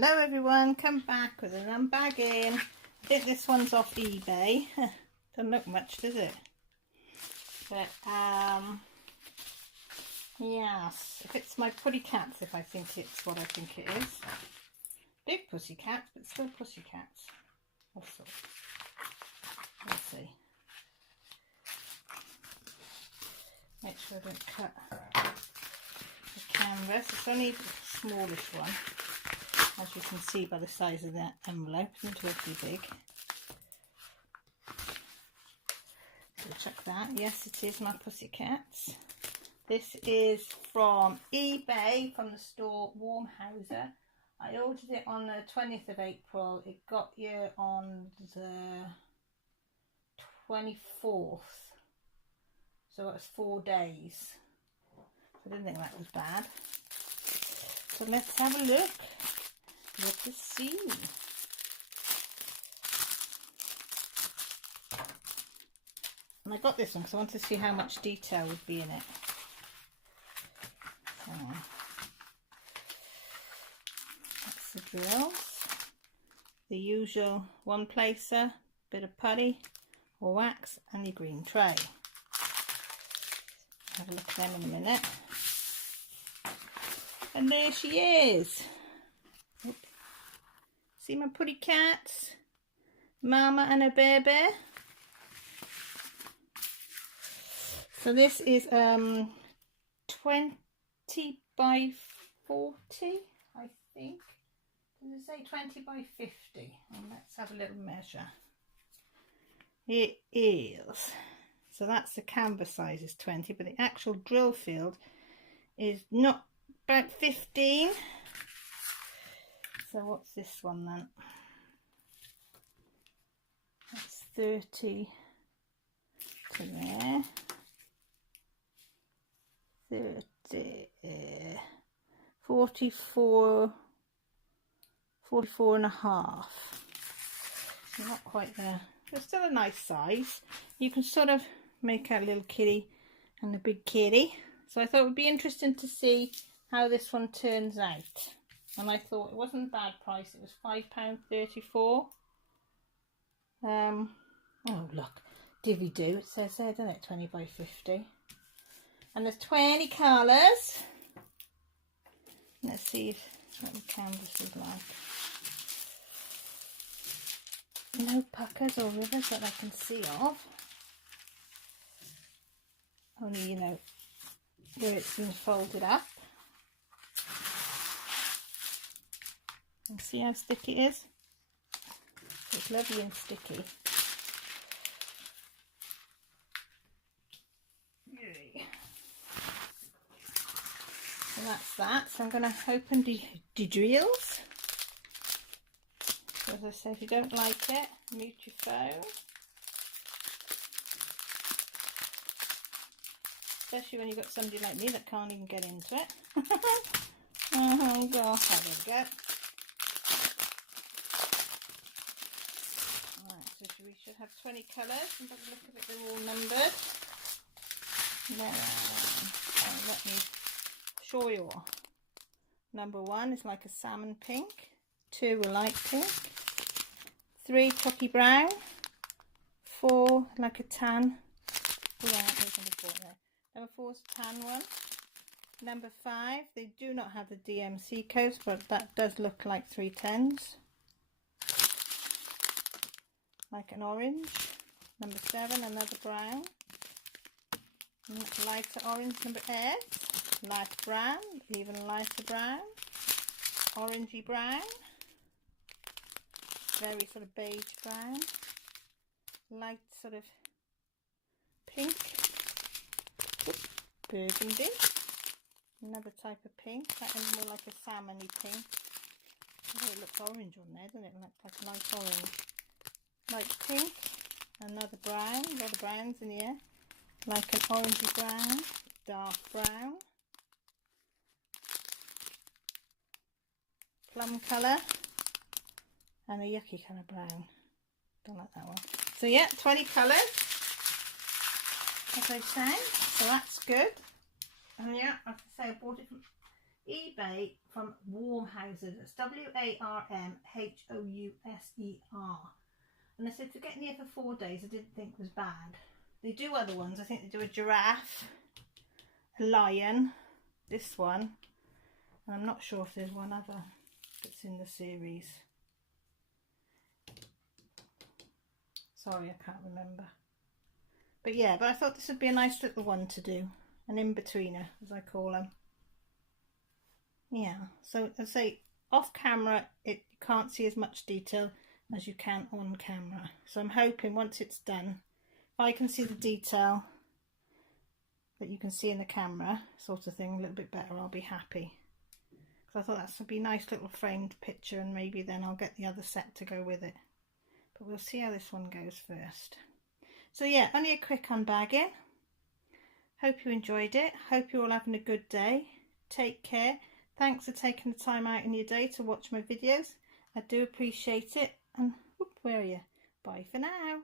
Hello everyone, come back with an unbagging. I think this one's off eBay. Doesn't look much, does it? But yes, if it's my putty cats, if I think it's what I think it is. Big pussy cats, but still pussy cats. Also, let's see. Make sure I don't cut the canvas. It's only the smallish one, as you can see by the size of that envelope. It's not awfully big. So check that. Yes, it is my pussycats. This is from eBay, from the store Warmhouser. I ordered it on the 20th of April. It got here on the 24th. So it's 4 days. I didn't think that was bad. So let's have a look. What to see. And I got this one because I wanted to see how much detail would be in it. So, that's the drills. The usual one placer, bit of putty or wax, and your green tray. Have a look at them in a minute. And there she is. Oop. See my pretty cats? Mama and a baby. So this is 20 by 40, I think. Does it say 20 by 50? Well, let's have a little measure. It is. So that's the canvas size is 20, but the actual drill field is not about 15. So what's this one then? That's 30 to there. 30, 44 and a half. So not quite there. But still a nice size. You can sort of make out a little kitty and a big kitty. So I thought it would be interesting to see how this one turns out. And I thought it wasn't a bad price. It was £5.34. Oh look, divvy do. It says there, doesn't it? 20 by 50. And there's 20 colours. Let's see what the canvas is like. No puckers or rivers that I can see of. Only, you know, where it's been folded up. And see how sticky it is? It's lovely and sticky. So that's that. So I'm going to open the drills. So as I said, if you don't like it, mute your phone. Especially when you've got somebody like me that can't even get into it. Oh God, there we go. Right, so we should have 20 colours, and by the look of it, they're all numbered. Now, let me show you all. Number 1 is like a salmon pink, 2 a light pink, 3 chalky brown, 4 like a tan. Oh, yeah, there's number 4 there. Number 4 is a tan one. Number 5, they do not have the DMC codes, but that does look like 310s. Like an orange. Number 7, another brown. Lighter orange, number 8. Light brown, even lighter brown. Orangey brown. Very sort of beige brown. Light sort of pink. Burgundy. Another type of pink. That one's more like a salmony pink. Oh, it looks orange on there, doesn't it? It looks like a nice orange. Light pink. Another brown. A lot of browns in here. Like an orangey brown. Dark brown. Plum colour. And a yucky kind of brown. Don't like that one. So yeah, 20 colours, as I say. So that's good. And yeah, as I say, I bought it from eBay from Warmhouser. That's Warmhouser. And I said, for getting here for 4 days, I didn't think was bad. They do other ones. I think they do a giraffe, a lion, this one, and I'm not sure if there's one other that's in the series. Sorry, I can't remember. But yeah, but I thought this would be a nice little one to do, an in-betweener, as I call them. Yeah, so I say off camera, you can't see as much detail as you can on camera. So I'm hoping once it's done, if I can see the detail that you can see in the camera, sort of thing, a little bit better, I'll be happy. Because I thought that would be a nice little framed picture, and maybe then I'll get the other set to go with it. But we'll see how this one goes first. So yeah, only a quick unbagging. Hope you enjoyed it. Hope you're all having a good day. Take care. Thanks for taking the time out in your day to watch my videos. I do appreciate it. And whoop, where are you? Bye for now.